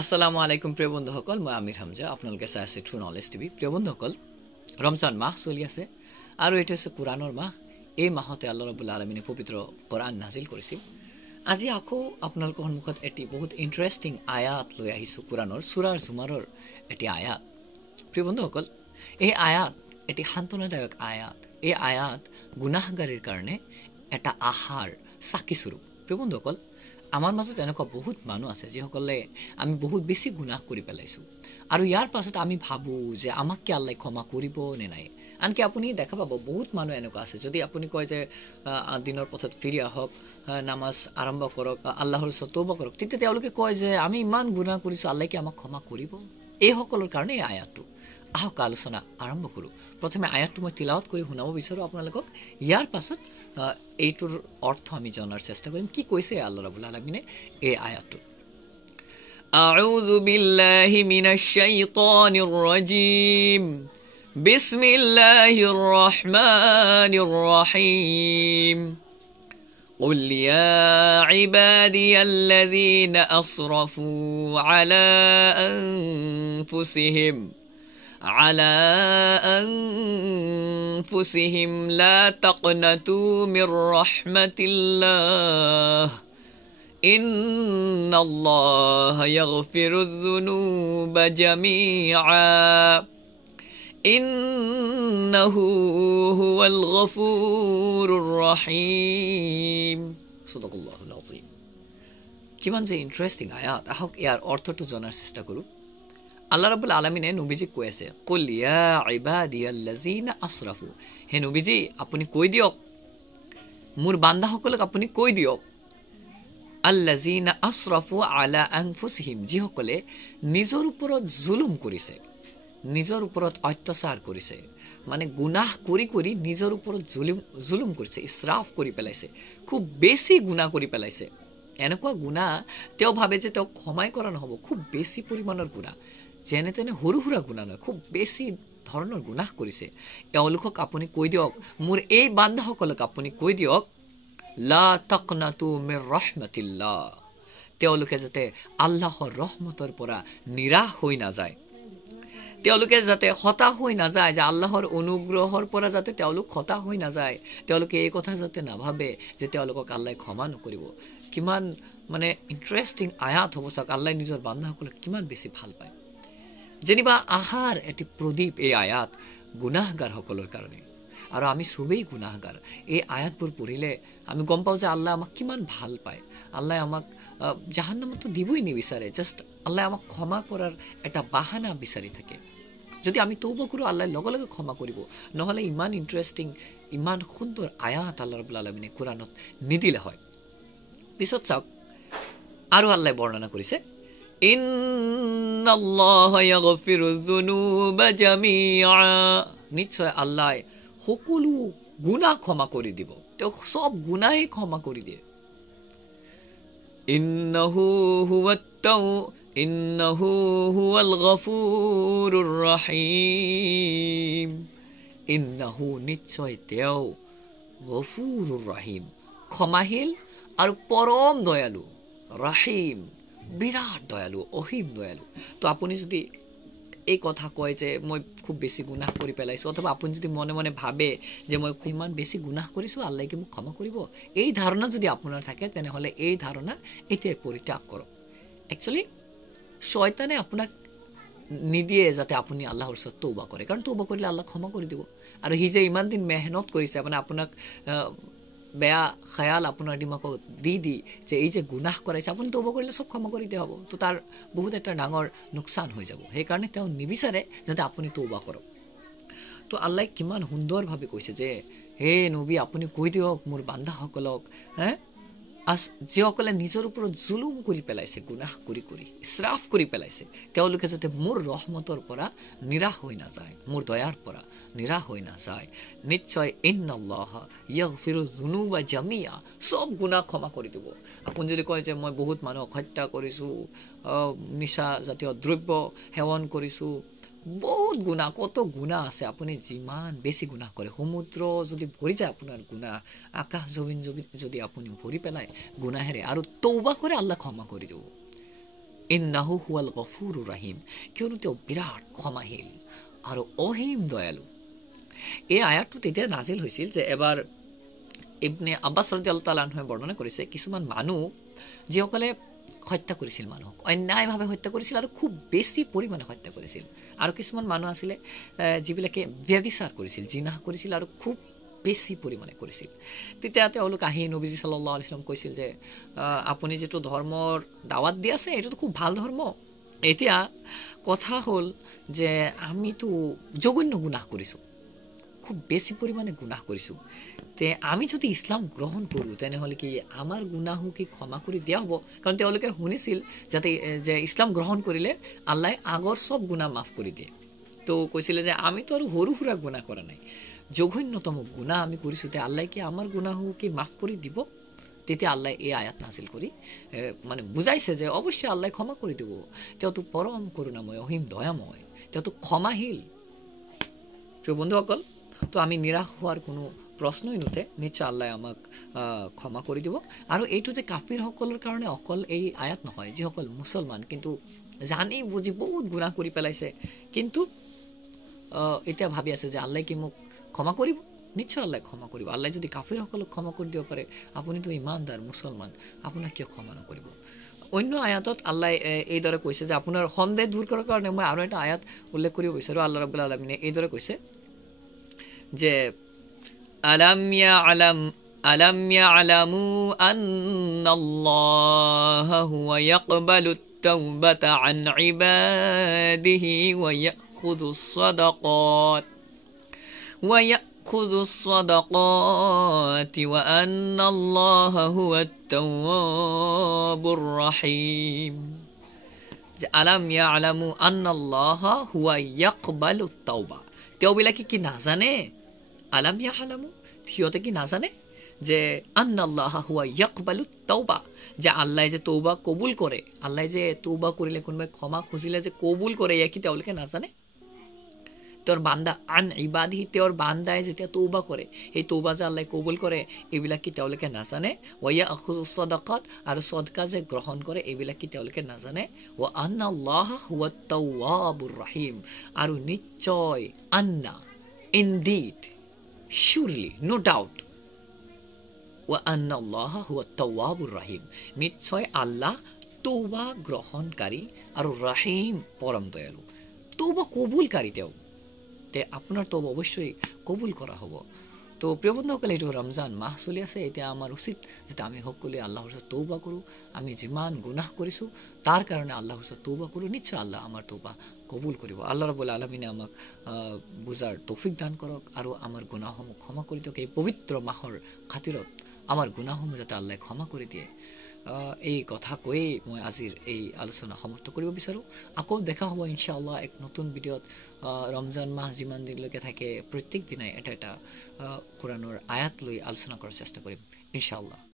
আসসালামু আলাইকুম প্ৰিয় বন্ধুসকল, মই আমিৰ হামজা। আপোনালোকে চাই আছে ট্ৰু নলেজ টিভি। প্ৰিয় বন্ধুসকল, ৰমজান মাহ চলি আছে আৰু এইটো হৈছে কোৰাণৰ মাহ। এই মাহতে আল্লাহ ৰাব্বুল আলামিনে পবিত্ৰ কোৰাণ নাজিল কৰিছিল। আজি আকৌ আপোনালোকৰ সন্মুখত এটি বহুত ইণ্টাৰেষ্টিং আয়াত লৈ আহিছোঁ। কোৰাণৰ সূৰা জুমাৰৰ এটি আয়াত। প্ৰিয় বন্ধুসকল, এই আয়াত এটি সান্তনাদায়ক আয়াত। এই আয়াত গুনাহগাৰীৰ কাৰণে এটা আহাৰ চাকিস্বৰূপ। প্ৰিয় বন্ধুসকল, আমাৰ মাজত এনেকুৱা বহুত মানুহ আছে যিসকলে আমি বহুত বেছি গুনাহ কৰি পেলাইছোঁ আৰু ইয়াৰ পাছত আমি ভাবোঁ যে আমাক কি আল্লাই ক্ষমা কৰিব নে নাই। আনকি আপুনি দেখা পাব বহুত মানুহ এনেকুৱা আছে, যদি আপুনি কয় যে দিনৰ পথত ফিৰি আহক, নামাজ আৰম্ভ কৰক, আল্লাহৰ ওচৰত তৌবা কৰক, তেতিয়া তেওঁলোকে কয় যে আমি ইমান গুনাহ কৰিছোঁ, আল্লাই কি আমাক ক্ষমা কৰিব। এইসকলৰ কাৰণে এই আয়াতটো। আহক আলোচনা আৰম্ভ কৰোঁ। প্ৰথমে আয়াতটো মই তিলাৱত কৰি শুনাব বিচাৰোঁ আপোনালোকক। ইয়াৰ পাছত এইটোৰ অৰ্থ আমি জনাৰ চেষ্টা কৰিম, কি কৈছে আল্লাহ ৰাব্বুল আলামিনে এই আয়াতটো। আউযু বিল্লাহি মিনাশ শাইতানিৰ ৰাজীম। বিসমিল্লাহিৰ রহমানির রহিম। قل يا عبادي الذين أسرفوا على أنفسهم لا تقنطوا من رحمة الله إن الله يغفر الذنوب جميعا إنه هو الغفور الرحيم صدق الله العظيم। কিমান যে ইন্টারেস্টিং আয়াত। আহক ইয়াৰ অৰ্থটো জনাৰ চেষ্টা কৰোঁ। আল্লাহ ৰাব্বুল আলামিনে নবীজিক কৈ আছে, কুল ইয়া ইবাদিয়াল্লাযিনা আসৰাফু, হে নবীজি আপুনি কৈ দিয়ক, মোৰ বান্দাসকলক আপুনি কৈ দিয়ক, আল্লাযিনা আসৰাফু আলা আনফুসিহিম, যিসকলে নিজৰ ওপৰত জুলুম কৰিছে, নিজৰ ওপৰত অত্যাচাৰ কৰিছে, মানে গুনাহ কৰি কৰি নিজৰ ওপৰত জুলুম কৰিছে, ইছৰাফ কৰি পেলাইছে, খুব বেছি গুনাহ কৰি পেলাইছে। এনেকুৱা গুনাহ তেওঁ ভাবে যে তেওঁ ক্ষমাই কৰা নহ'ব, খুব বেছি পৰিমাণৰ গুনাহ, যেনে তেনে সৰু সুৰা গুনাহ নহয়, খুব বেছি ধৰণৰ গুনাহ কৰিছে। এওঁলোকক আপুনি কৈ দিয়ক, মোৰ এই বান্দাসকলক আপুনি কৈ দিয়ক, লা তাকনাতু মিৰ ৰাহমাতিল্লাহ, তেওঁলোকে যাতে আল্লাহৰ ৰহমতৰ পৰা নিৰাশ হৈ নাযায়, তেওঁলোকে যাতে হতাশ হৈ নাযায়, যে আল্লাহৰ অনুগ্ৰহৰ পৰা যাতে তেওঁলোক হতাশ হৈ নাযায়, তেওঁলোকে এই কথা যাতে নাভাবে যে তেওঁলোকক আল্লাই ক্ষমা নকৰিব। কিমান মানে ইণ্টাৰেষ্টিং আয়াত হ'ব চাওক, আল্লাই নিজৰ বান্দাসকলক কিমান বেছি ভাল পায়। যেনিবা আহাৰ এটি প্ৰদীপ এই আয়াত গুনাহগাৰসকলৰ কাৰণে, আৰু আমি চবেই গুনাহগাৰ। এই আয়াতবোৰ পঢ়িলে আমি গম পাওঁ যে আল্লাহ আমাক কিমান ভাল পায়। আল্লাহ আমাক জাহান্নামতো দিবই নিবিচাৰে, জাষ্ট আল্লাহ আমাক ক্ষমা কৰাৰ এটা বাহানা বিচাৰি থাকে। যদি আমি তৌবা কৰোঁ, আল্লাহ লগে লগে ক্ষমা কৰিব। নহ'লে ইমান ইণ্টাৰেষ্টিং, ইমান সুন্দৰ আয়াত আল্লাহ ৰাব্বুল আলামিনে কোৰাণত নিদিলে হয়। পিছত চাওক, আৰু আল্লাহ বৰ্ণনা কৰিছে, ইন্নাল্লাহা ইয়াগফিৰু যুনুবা জামিআ, নিশ্চয় আল্লাহ সকলো গুনাহ ক্ষমা কৰি দিব, তেওঁ সব গুনাহে ক্ষমা কৰি দিয়ে। ইন্নাহু হুৱাল গফুৰুৰ ৰহিম, ইন্নাহু নিশ্চয় তেওঁ, গফুৰুৰ ৰহিম ক্ষমাশীল আৰু পৰম দয়ালু, ৰহিম বিৰাট দয়ালু, অসীম দয়ালু। তো আপুনি যদি এই কথা কয় যে মই খুব বেছি গুনাহ কৰি পেলাইছোঁ, অথবা আপুনি যদি মনে মনে ভাবে যে মই ইমান বেছি গুনাহ কৰিছোঁ, আল্লাই কি মোক ক্ষমা কৰিব, এই ধাৰণা যদি আপোনাৰ থাকে, তেনেহ'লে এই ধাৰণা এতিয়াই পৰিত্যাগ কৰক। একচুৱেলি শয়তানে আপোনাক নিদিয়ে যাতে আপুনি আল্লাহৰ ওচৰত তৌবা কৰে, কাৰণ তৌবা কৰিলে আল্লাহ ক্ষমা কৰি দিব। আৰু সি যে ইমান দিন মেহনত কৰিছে, মানে আপোনাক বেয়া খায়াল আপোনাৰ দিমাগত দি যে এই যে গুনাহ কৰাইছে, আপুনি তৌবা কৰিলে চব ক্ষমা কৰি দিয়া হ'ব, তো তাৰ বহুত এটা ডাঙৰ লোকচান হৈ যাব। সেইকাৰণে তেওঁ নিবিচাৰে যাতে আপুনি তৌবা কৰক। তো আল্লাহ কিমান সুন্দৰভাৱে কৈছে যে, হে নবী আপুনি কৈ দিয়ক মোৰ বান্দাসকলক, যিসকলে নিজৰ ওপৰত জুলুম কৰি পেলাইছে, গুনাহ কৰি কৰি ইছৰাফ কৰি পেলাইছে, তেওঁলোকে যাতে মোৰ ৰহমতৰ পৰা নিৰাশ হৈ নাযায়, মোৰ দয়াৰ পৰা নিৰাশ হৈ নাযায়। নিশ্চয় ইন্নাল্লাহা ইয়াগফিৰু যুনুবা জামিআ, সব গুনাহ ক্ষমা কৰি দিব। আপুনি যদি কয় যে মই বহুত মানুহক হত্যা কৰিছোঁ, নিচা জাতীয় দ্ৰব্য সেৱন কৰিছোঁ, বহুত গুনাহ, কত গুনাহ আছে, আপুনি যিমান বেছি গুনাহ কৰে, সমুদ্ৰ যদি ভৰি যায় আপোনাৰ গুনাহ, আকাশ জমিন, যদি আপুনি ভৰি পেলায় গুনাহেৰে আৰু তৌবা কৰে, আল্লাহ ক্ষমা কৰি দিব। ইন্নাহু হুৱাল গফুৰুৰ ৰহিম, কিয়নো তেওঁ বিৰাট ক্ষমাশীল আৰু অসীম দয়ালু। এই আয়াতটো তেতিয়া নাজিল হৈছিল যে এবাৰ ইবনে আব্বাছ ৰাদিয়াল্লাহু তাআলা আনহুৱে বৰ্ণনা কৰিছে, কিছুমান মানুহ যিসকলে হত্যা কৰিছিল, মানুহক অন্যায়ভাৱে হত্যা কৰিছিল আৰু খুব বেছি পৰিমাণে হত্যা কৰিছিল, আৰু কিছুমান মানুহ আছিলে যিবিলাকে ব্যভিচাৰ কৰিছিল, জিনাহ কৰিছিল আৰু খুব বেছি পৰিমাণে কৰিছিল। তেতিয়া তেওঁলোক আহি নবীজি সাল্লাল্লাহু আলাইহি ওয়াসাল্লাম কৈছিল যে আপুনি যিটো ধৰ্মৰ দাৱাত দি আছে এইটোতো খুব ভাল ধৰ্ম, এতিয়া কথা হ'ল যে আমিতো জঘন্য গুনাহ কৰিছোঁ, খুব বেছি পৰিমাণে গুনাহ কৰিছোঁ, তে আমি যদি ইছলাম গ্ৰহণ কৰোঁ তেনেহ'লে কি আমাৰ গুনাহো কি ক্ষমা কৰি দিয়া হ'ব? কাৰণ তেওঁলোকে শুনিছিল যে ইছলাম গ্ৰহণ কৰিলে আল্লাহে আগৰ চব গুনাহ মাফ কৰি দিয়ে। তো কৈছিলে যে আমিতো আৰু সৰু সুৰা গুনাহ কৰা নাই, জঘন্যতম গুনাহ আমি কৰিছোঁ, তে আল্লাহে কি আমাৰ গুনাহো কি মাফ কৰি দিব? তেতিয়া আল্লাহে এই আয়াত নাজিল কৰি মানে বুজাইছে যে অৱশ্যে আল্লাহে ক্ষমা কৰি দিব, তেওঁতো পৰম কৰুণাময়, অসীম দয়াময়, তেওঁতো ক্ষমাশীল। প্ৰিয় বন্ধুসকল, তো আমি নিৰাশ হোৱাৰ কোনো প্ৰশ্নই নুঠে, নিশ্চয় আল্লাহে আমাক ক্ষমা কৰি দিব। আৰু এইটো যে কাফিৰসকলৰ কাৰণে অকল এই আয়াত নহয়, যিসকল মুছলমান কিন্তু জানি বুজি বহুত গুনাহ কৰি পেলাইছে, কিন্তু এতিয়া ভাবি আছে যে আল্লাহে কি মোক ক্ষমা কৰিব, নিশ্চয় আল্লাহে ক্ষমা কৰিব। আল্লাহে যদি কাফিৰসকলক ক্ষমা কৰি দিব পাৰে, আপুনিতো ইমানদাৰ মুছলমান, আপোনাক কিয় ক্ষমা নকৰিব? অন্য আয়াতত আল্লাহে এইদৰে কৈছে যে আপোনাৰ সন্দেহ দূৰ কৰাৰ কাৰণে মই আৰু এটা আয়াত উল্লেখ কৰিব বিচাৰোঁ। আল্লাহ ৰাব্বুল আলামিনে এইদৰে কৈছে যে আলাম ইয়ালামু আন্নাল্লাহা হুয়া ইয়াকবালুত তাওবাতা আন ইবাদিহি ওয়া ইয়াখুযুস সাদাকাত ওয়া আন্নাল্লাহা হুয়াত তাওয়াবুর রহিম। যে আলাম ইয়ালামু আন্নাল্লাহা হুয়া ইয়াকবালুত তাওবা, তেওঁবিলাকে কি নাজানে? আলাম ইয়ালামু, সিহঁতে কি নাজানে যে আন্নাল্লাহা হুয়া ইয়াকবালুত তাওবা, যে আল্লাহ যে তৌবা কবুল কৰে, আল্লাহ যে তৌবা কৰিলে, কোনোবাই ক্ষমা খুজিলে যে কবুল কৰে, এয়া কি তেওঁলোকে নাজানে? তেওঁৰ বান্দা আন ইবাদিহি, তেওঁৰ বান্দাই যেতিয়া তৌবা কৰে, সেই তৌবা যে আল্লাহ কবুল কৰে, এইবিলাক কি তেওঁলোকে নাজানে? ওয়া ইয়াখুযুস সাদাকাত, আৰু সদকা যে গ্ৰহণ কৰে, এইবিলাক কি তেওঁলোকে নাজানে? ওয়া আন্নাল্লাহা হুৱাত তাওৱাবুৰ ৰহিম, আৰু নিশ্চয় Anna, indeed, surely, no doubt, wa anna Allah huwa at-tawwabur rahim, নিশ্চয় আল্লাহ তওবা গ্ৰহণকাৰী আৰু ৰহিম, পৰম দয়ালু, তওবা কবুলকাৰী। তে আপোনাৰ তওবা অৱশ্যই কবুল কৰা হ'ব। তো প্ৰিয় বন্ধুসকল, এইটো ৰমজান মাহ চলি আছে, এতিয়া আমাৰ উচিত যে আমি সকলোৱে আল্লাহৰ ওচৰত তওবা কৰোঁ। আমি যিমান গুনাহ কৰিছোঁ তাৰ কাৰণে আল্লাহৰ ওচৰত তওবা কৰোঁ, নিশ্চয় আল্লাহ আমাৰ তওবা কবুল কৰিব। আল্লাহ ৰাব্বুল আলামিনে আমাক বুজাৰ তৌফিক দান কৰক আৰু আমাৰ গুনাহসমূহ ক্ষমা কৰি দিয়ক। এই পবিত্ৰ মাহৰ খাতিৰত আমাৰ গুনাহসমূহ যাতে আল্লাহে ক্ষমা কৰি দিয়ে, এই কথা কৈয়ে মই আজিৰ এই আলোচনা সমাপ্ত কৰিব বিচাৰোঁ। আকৌ দেখা হ'ব ইনশাআল্লাহ এক নতুন ভিডিঅ'ত। ৰমজান মাহ যিমান দিনলৈকে থাকে প্ৰত্যেক দিনাই এটা এটা কোৰাণৰ আয়াত লৈ আলোচনা কৰাৰ চেষ্টা কৰিম ইনশাআল্লাহ।